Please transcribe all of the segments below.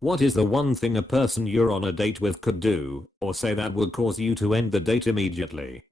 What is the one thing a person you're on a date with could do or say that would cause you to end the date immediately?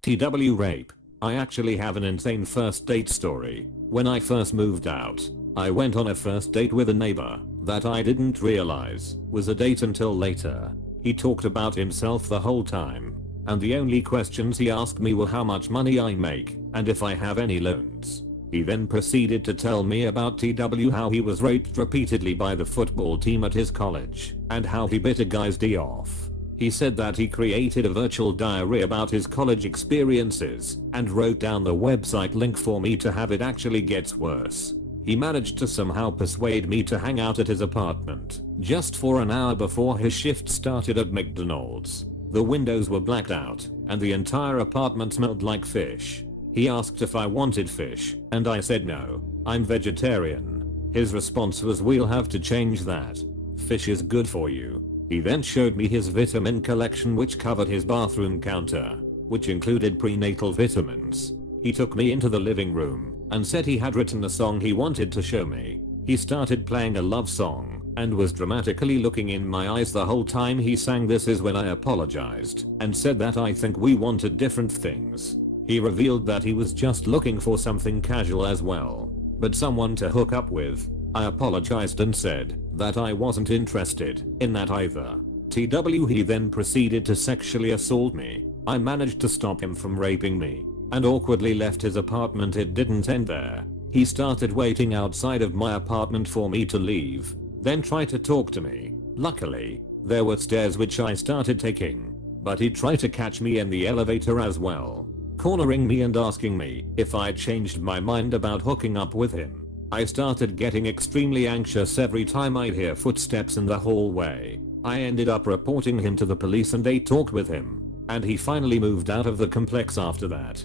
TW rape. I actually have an insane first date story. When I first moved out, I went on a first date with a neighbor that I didn't realize was a date until later. He talked about himself the whole time, and the only questions he asked me were how much money I make and if I have any loans. He then proceeded to tell me about TW, how he was raped repeatedly by the football team at his college and how he bit a guy's D off. He said that he created a virtual diary about his college experiences and wrote down the website link for me to have. It actually gets worse. He managed to somehow persuade me to hang out at his apartment just for an hour before his shift started at McDonald's. The windows were blacked out and the entire apartment smelled like fish. He asked if I wanted fish and I said no, I'm vegetarian. His response was, we'll have to change that. Fish is good for you. He then showed me his vitamin collection, which covered his bathroom counter, which included prenatal vitamins. He took me into the living room and said he had written a song he wanted to show me. He started playing a love song and was dramatically looking in my eyes the whole time he sang. This is when I apologized and said that I think we wanted different things. He revealed that he was just looking for something casual as well, but someone to hook up with. I apologized and said that I wasn't interested in that either. TW. He then proceeded to sexually assault me. I managed to stop him from raping me and awkwardly left his apartment. It didn't end there. He started waiting outside of my apartment for me to leave, then tried to talk to me. Luckily, there were stairs which I started taking, but he tried to catch me in the elevator as well, cornering me and asking me if I changed my mind about hooking up with him. I started getting extremely anxious every time I'd hear footsteps in the hallway. I ended up reporting him to the police and they talked with him, and he finally moved out of the complex after that.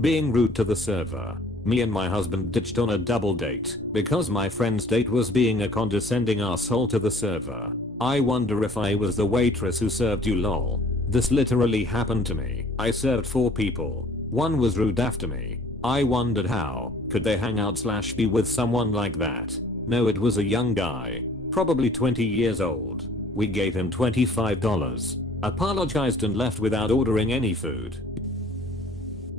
Being rude to the server. Me and my husband ditched on a double date because my friend's date was being a condescending asshole to the server. I wonder if I was the waitress who served you, lol. This literally happened to me. I served 4 people. One was rude after me. I wondered how could they hang out / be with someone like that. No, it was a young guy, probably 20 years old. We gave him $25, apologized and left without ordering any food.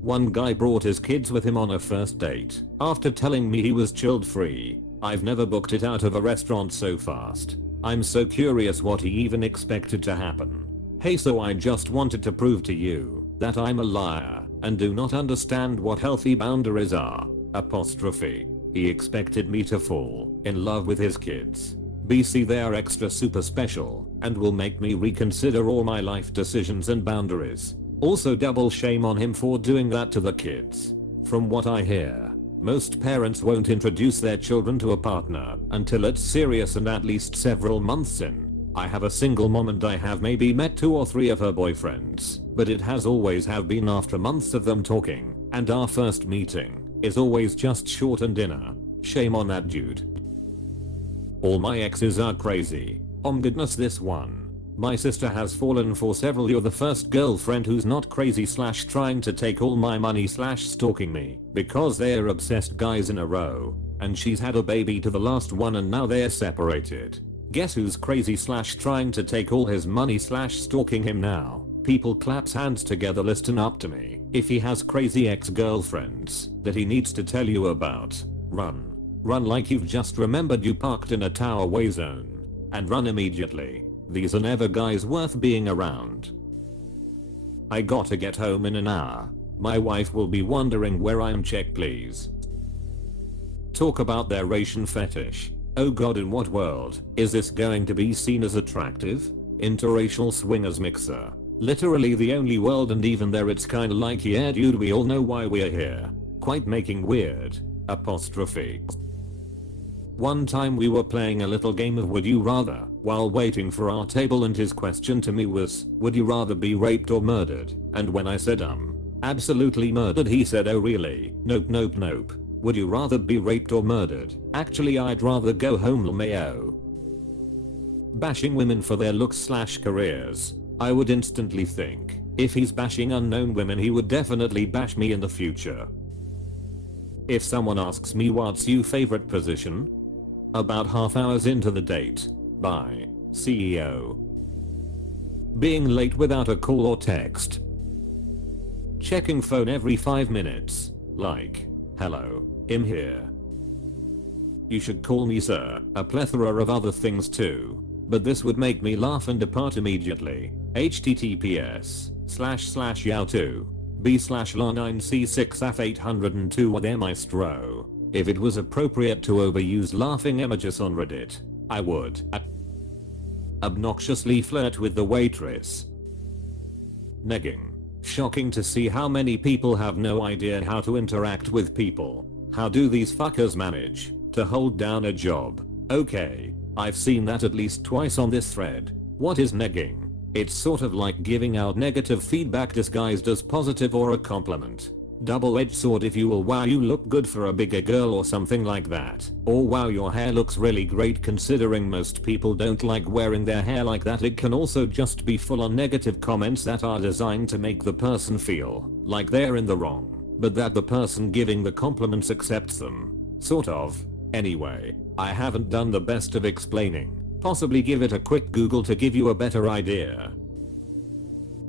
One guy brought his kids with him on a first date after telling me he was chilled free. I've never booked it out of a restaurant so fast. I'm so curious what he even expected to happen. Hey, so I just wanted to prove to you that I'm a liar and do not understand what healthy boundaries are. Apostrophe. He expected me to fall in love with his kids. BC, they are extra super special and will make me reconsider all my life decisions and boundaries. Also, double shame on him for doing that to the kids. From what I hear, most parents won't introduce their children to a partner until it's serious and at least several months in. I have a single mom and I have maybe met 2 or 3 of her boyfriends, but it has always have been after months of them talking, and our first meeting is always just short and dinner. Shame on that dude. All my exes are crazy. Goodness, this one. My sister has fallen for several. You're the first girlfriend who's not crazy / trying to take all my money / stalking me because they're obsessed guys in a row, and she's had a baby to the last one and now they're separated. Guess who's crazy / trying to take all his money / stalking him now? People claps hands together. Listen up to me. If he has crazy ex-girlfriends that he needs to tell you about, run. Run like you've just remembered you parked in a tower way zone. And run immediately. These are never guys worth being around. I gotta get home in an hour. My wife will be wondering where I am. Check please. Talk about their ration fetish. Oh god, in what world is this going to be seen as attractive? Interracial swingers mixer. Literally the only world, and even there it's kinda like, yeah dude, we all know why we're here. Quite making weird. Apostrophe. One time we were playing a little game of Would You Rather while waiting for our table, and his question to me was, would you rather be raped or murdered? And when I said absolutely murdered, he said, oh really? Nope nope nope. Would you rather be raped or murdered? Actually, I'd rather go home, LMAO. Bashing women for their looks / careers. I would instantly think, if he's bashing unknown women, he would definitely bash me in the future. If someone asks me what's your favorite position, About half hours into the date. Bye, CEO. Being late without a call or text. Checking phone every 5 minutes. Like, hello, I'm here. You should call me sir. A plethora of other things too. But this would make me laugh and depart immediately. https://yao2 b/la9c6f802 with maestro. If it was appropriate to overuse laughing emojis on Reddit, I would. Obnoxiously flirt with the waitress. Negging. Shocking to see how many people have no idea how to interact with people. How do these fuckers manage to hold down a job? Okay, I've seen that at least twice on this thread. What is negging? It's sort of like giving out negative feedback disguised as positive or a compliment. Double-edged sword if you will. Wow, you look good for a bigger girl or something like that. Or wow, your hair looks really great considering most people don't like wearing their hair like that. It can also just be full on negative comments that are designed to make the person feel like they're in the wrong, but that the person giving the compliments accepts them. Sort of. Anyway, I haven't done the best of explaining. Possibly give it a quick Google to give you a better idea.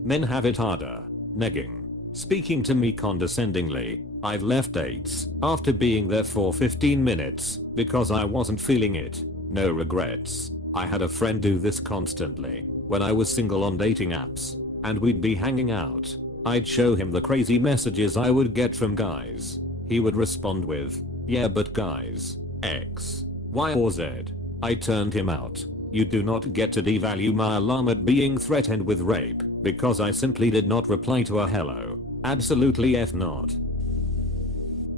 Men have it harder. Negging. Speaking to me condescendingly. I've left dates after being there for 15 minutes because I wasn't feeling it. No regrets. I had a friend do this constantly when I was single on dating apps, and we'd be hanging out. I'd show him the crazy messages I would get from guys. He would respond with, yeah but guys, X, Y or Z. I turned him out. You do not get to devalue my alarm at being threatened with rape because I simply did not reply to a hello. Absolutely F not.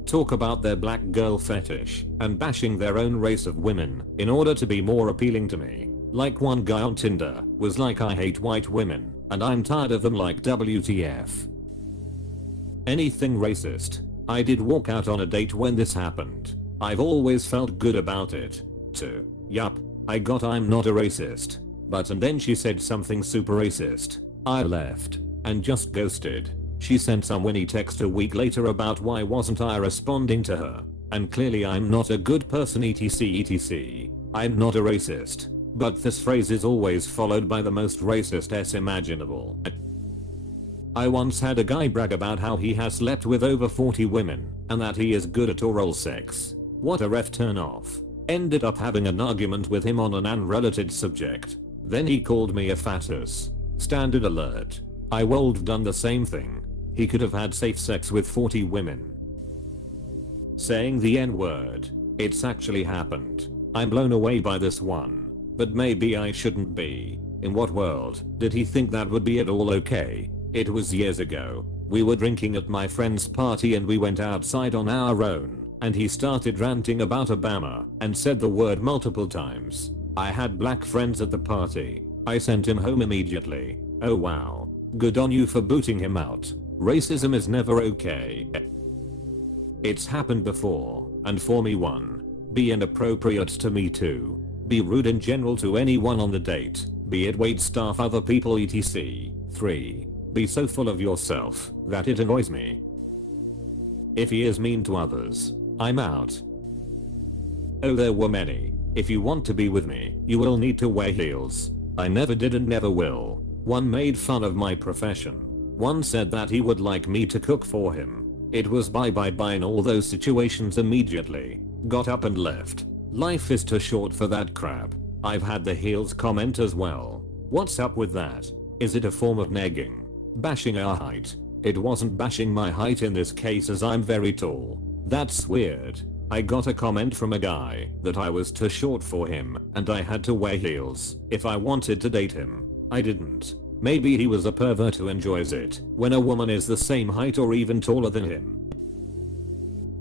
Talk about their black girl fetish and bashing their own race of women in order to be more appealing to me. Like one guy on Tinder was like, I hate white women and I'm tired of them, like WTF. Anything racist. I did walk out on a date when this happened. I've always felt good about it. Too. Yup. I got I'm not a racist. But and then she said something super racist. I left and just ghosted. She sent some whinny text a week later about why wasn't I responding to her. And clearly I'm not a good person etc. I'm not a racist. But this phrase is always followed by the most racist s imaginable. I once had a guy brag about how he has slept with over 40 women and that he is good at oral sex. What a ref turn off. Ended up having an argument with him on an unrelated subject. Then he called me a fatus. Standard alert. I would done the same thing. He could have had safe sex with 40 women. Saying the N-word. It's actually happened. I'm blown away by this one. But maybe I shouldn't be. In what world did he think that would be at all okay? It was years ago. We were drinking at my friend's party and we went outside on our own. And he started ranting about Obama and said the word multiple times. I had black friends at the party. I sent him home immediately. Oh wow. Good on you for booting him out. Racism is never okay. It's happened before, and for me 1. Be inappropriate to me 2. Be rude in general to anyone on the date, be it wait staff, other people etc. 3. Be so full of yourself that it annoys me. If he is mean to others, I'm out. Oh, there were many. If you want to be with me, you will need to wear heels. I never did and never will. One made fun of my profession. One said that he would like me to cook for him. It was bye in all those situations immediately. Got up and left. Life is too short for that crap. I've had the heels comment as well. What's up with that? Is it a form of negging? Bashing our height? It wasn't bashing my height in this case as I'm very tall. That's weird. I got a comment from a guy that I was too short for him and I had to wear heels if I wanted to date him. I didn't. Maybe he was a pervert who enjoys it when a woman is the same height or even taller than him.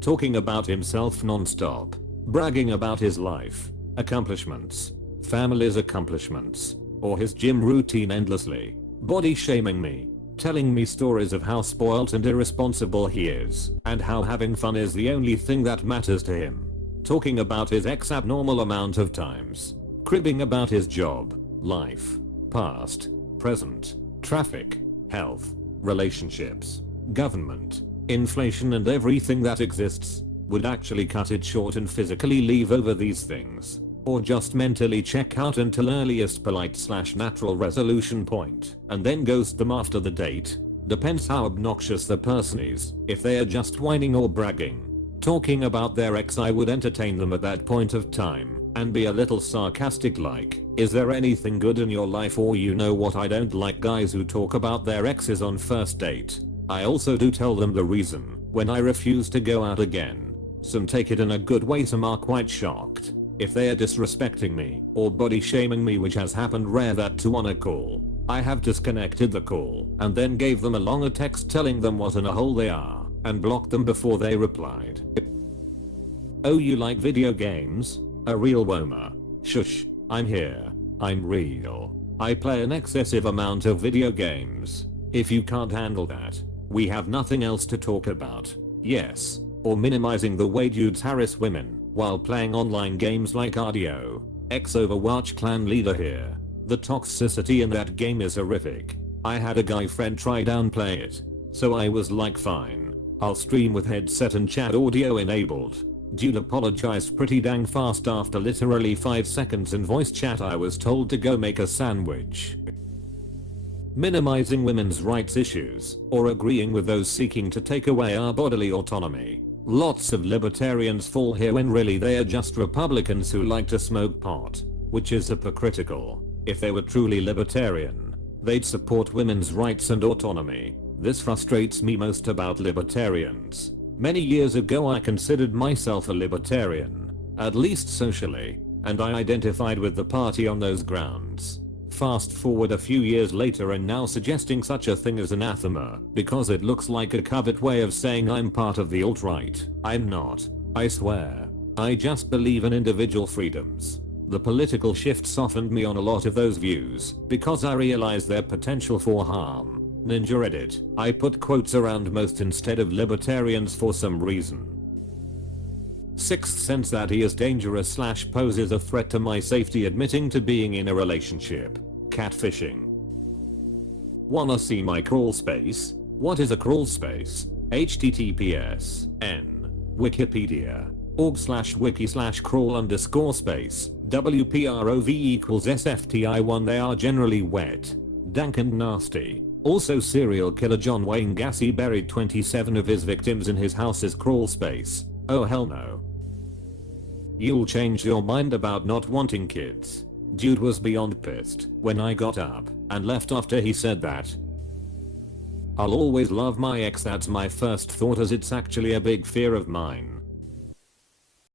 Talking about himself non-stop. Bragging about his life, accomplishments, family's accomplishments, or his gym routine endlessly. Body shaming me. Telling me stories of how spoilt and irresponsible he is, and how having fun is the only thing that matters to him. Talking about his ex abnormal amount of times. Cribbing about his job, life, past, present, traffic, health, relationships, government, inflation and everything that exists. would actually cut it short and physically leave over these things. Or just mentally check out until earliest polite/natural resolution point and then ghost them after the date. Depends how obnoxious the person is. If they are just whining or bragging, talking about their ex, I would entertain them at that point of time and be a little sarcastic like, is there anything good in your life? Or you know what, I don't like guys who talk about their exes on first date. I also do tell them the reason when I refuse to go out again. Some take it in a good way, some are quite shocked. If they are disrespecting me or body shaming me, which has happened rare that too on a call, I have disconnected the call and then gave them a longer text telling them what in a hole they are and blocked them before they replied. Oh, you like video games? A real womer. Shush, I'm here. I'm real. I play an excessive amount of video games. If you can't handle that, we have nothing else to talk about. Yes. Or minimizing the way dudes harass women while playing online games like RDO. Ex Overwatch clan leader here. The toxicity in that game is horrific. I had a guy friend try downplay it, so I was like, fine, I'll stream with headset and chat audio enabled. Dude apologized pretty dang fast after literally 5 seconds in voice chat. I was told to go make a sandwich. Minimizing women's rights issues or agreeing with those seeking to take away our bodily autonomy. Lots of libertarians fall here when really they are just Republicans who like to smoke pot, which is hypocritical. If they were truly libertarian, they'd support women's rights and autonomy. This frustrates me most about libertarians. Many years ago I considered myself a libertarian, at least socially, and I identified with the party on those grounds. Fast forward a few years later and now suggesting such a thing as anathema because it looks like a covert way of saying I'm part of the alt-right. I'm not. I swear. I just believe in individual freedoms. The political shift softened me on a lot of those views because I realized their potential for harm. Ninja Reddit. I put quotes around most instead of libertarians for some reason. Sixth sense that he is dangerous / poses a threat to my safety, admitting to being in a relationship. Catfishing. Wanna see my crawl space? What is a crawl space? https://n wikipedia org/wiki/crawl_space wprov = sfti1. They are generally wet, dank and nasty. Also, serial killer John Wayne Gacy buried 27 of his victims in his house's crawl space. Oh hell no. You'll change your mind about not wanting kids. Dude was beyond pissed when I got up and left after he said that. I'll always love my ex, that's my first thought, as it's actually a big fear of mine.